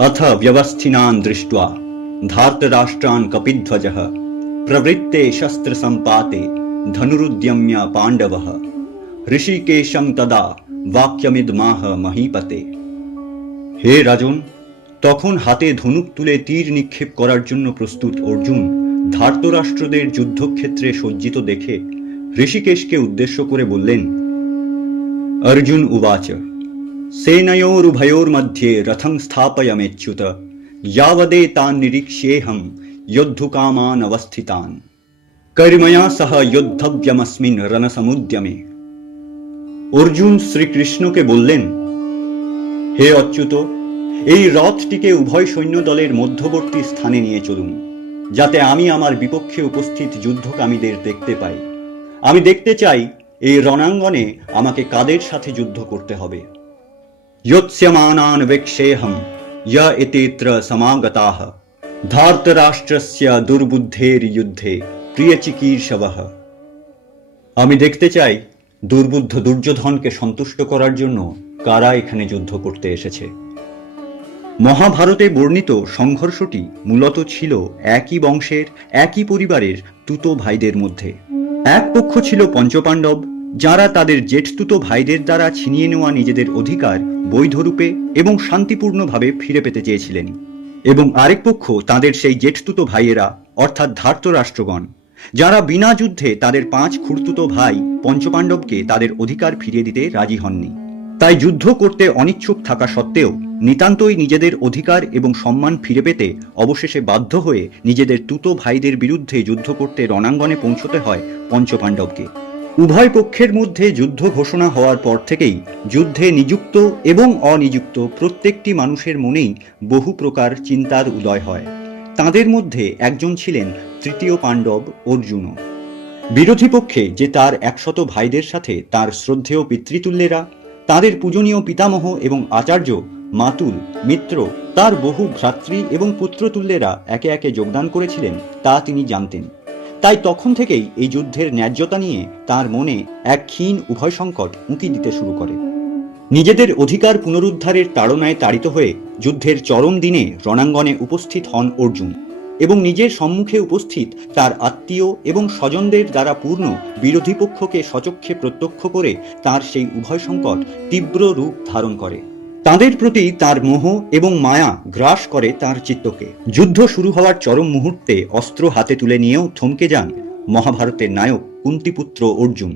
अथ व्यवस्थिनान् दृष्ट्वा धार्तराष्ट्रान् कपिध्वजः प्रवृत्ते शस्त्र संपाते धनुरुद्यम्य पांडवः ऋषिकेशं तदा वाक्यमिदमाह महीपते। হে রাজন, তখন হাতে ধনুক তুলে তীর নিক্ষেপ করার জন্য প্রস্তুত অর্জুন ধার্তরাষ্ট্রদের যুদ্ধক্ষেত্রে সজ্জিত দেখে ঋষিকেশকে উদ্দেশ্য করে বললেন, अर्जुन उवाच सेनयोरुभयोर्मध्ये रथं स्थापयाम्यच्युत यावदेतान् निरीक्ष्येऽहं योद्धुकामान् अवस्थितान् कर्मया सह योद्धव्यमस्मिन् रणसमुद्यमे। অর্জুন শ্রীকৃষ্ণকে বললেন, হে অচ্যুত, এই রথটিকে উভয় সৈন্য দলের মধ্যবর্তী স্থানে নিয়ে চলুন, যাতে আমি আমার বিপক্ষে উপস্থিত যুদ্ধকামীদের দেখতে পাই। আমি দেখতে চাই এই রণাঙ্গনে আমাকে কাদের সাথে যুদ্ধ করতে হবে। योत्स्यमानान् वेक्षेऽहं य इत्यत्र समागताः धार्तराष्ट्रस्य दुर्बुद्धेर्युद्धे प्रियचिकीर्षवः। আমি দেখতে চাই দুর্বুদ্ধ দুর্যোধনকে সন্তুষ্ট করার জন্য কারা এখানে যুদ্ধ করতে এসেছে। মহাভারতে বর্ণিত সংঘর্ষটি মূলত ছিল একই বংশের একই পরিবারের তুতো ভাইদের মধ্যে। এক পক্ষ ছিল পঞ্চপাণ্ডব, যারা তাদের জেঠতুতো ভাইদের দ্বারা ছিনিয়ে নেওয়া নিজেদের অধিকার বৈধরূপে এবং শান্তিপূর্ণভাবে ফিরে পেতে চেয়েছিলেন, এবং আরেক পক্ষ তাদের সেই জেঠতুতো ভাইয়েরা অর্থাৎ ধার্তরাষ্ট্রগণ, যারা বিনা যুদ্ধে তাদের 5 খুড়তুতো ভাই পঞ্চপাণ্ডবকে তাদের অধিকার ফিরিয়ে দিতে রাজি হননি। তাই যুদ্ধ করতে অনিচ্ছুক থাকা সত্ত্বেও নিতান্তই নিজেদের অধিকার এবং সম্মান ফিরে পেতে অবশেষে বাধ্য হয়ে নিজেদের তুতো ভাইদের বিরুদ্ধে যুদ্ধ করতে রণাঙ্গনে পৌঁছতে হয় পঞ্চপাণ্ডবকে। উভয় পক্ষের মধ্যে যুদ্ধ ঘোষণা হওয়ার পর থেকেই যুদ্ধে নিযুক্ত এবং অনিযুক্ত প্রত্যেকটি মানুষের মনেই বহু প্রকার চিন্তার উদয় হয়। তাদের মধ্যে একজন ছিলেন তৃতীয় পাণ্ডব অর্জুনও। বিরোধী পক্ষে যে তার 100 ভাইদের সাথে তার শ্রদ্ধেয় পিতৃতুল্যেরা, তাদের পূজনীয় পিতামহ এবং আচার্য, মাতুল, মিত্র, তার বহু ভ্রাতৃ এবং পুত্রতুল্যেরা একে একে যোগদান করেছিলেন তা তিনি জানতেন। তাই তখন থেকেই এই যুদ্ধের ন্যায্যতা নিয়ে তার মনে এক ক্ষীণ উভয় সংকট উঁকি দিতে শুরু করে। নিজেদের অধিকার পুনরুদ্ধারের তাড়নায় তাড়িত হয়ে যুদ্ধের চরম দিনে রণাঙ্গনে উপস্থিত হন অর্জুন, এবং নিজের সম্মুখে উপস্থিত তার আত্মীয় এবং স্বজনদের দ্বারা পূর্ণ বিরোধী পক্ষকে সচক্ষে প্রত্যক্ষ করে তার সেই উভয় সংকট তীব্র রূপ ধারণ করে। তাদের প্রতি তার মোহ এবং মায়া গ্রাস করে তার চিত্তকে। যুদ্ধ শুরু হওয়ার চরম মুহূর্তে অস্ত্র হাতে তুলে নিয়েও থমকে যান মহাভারতের নায়ক কুন্তিপুত্র অর্জুন।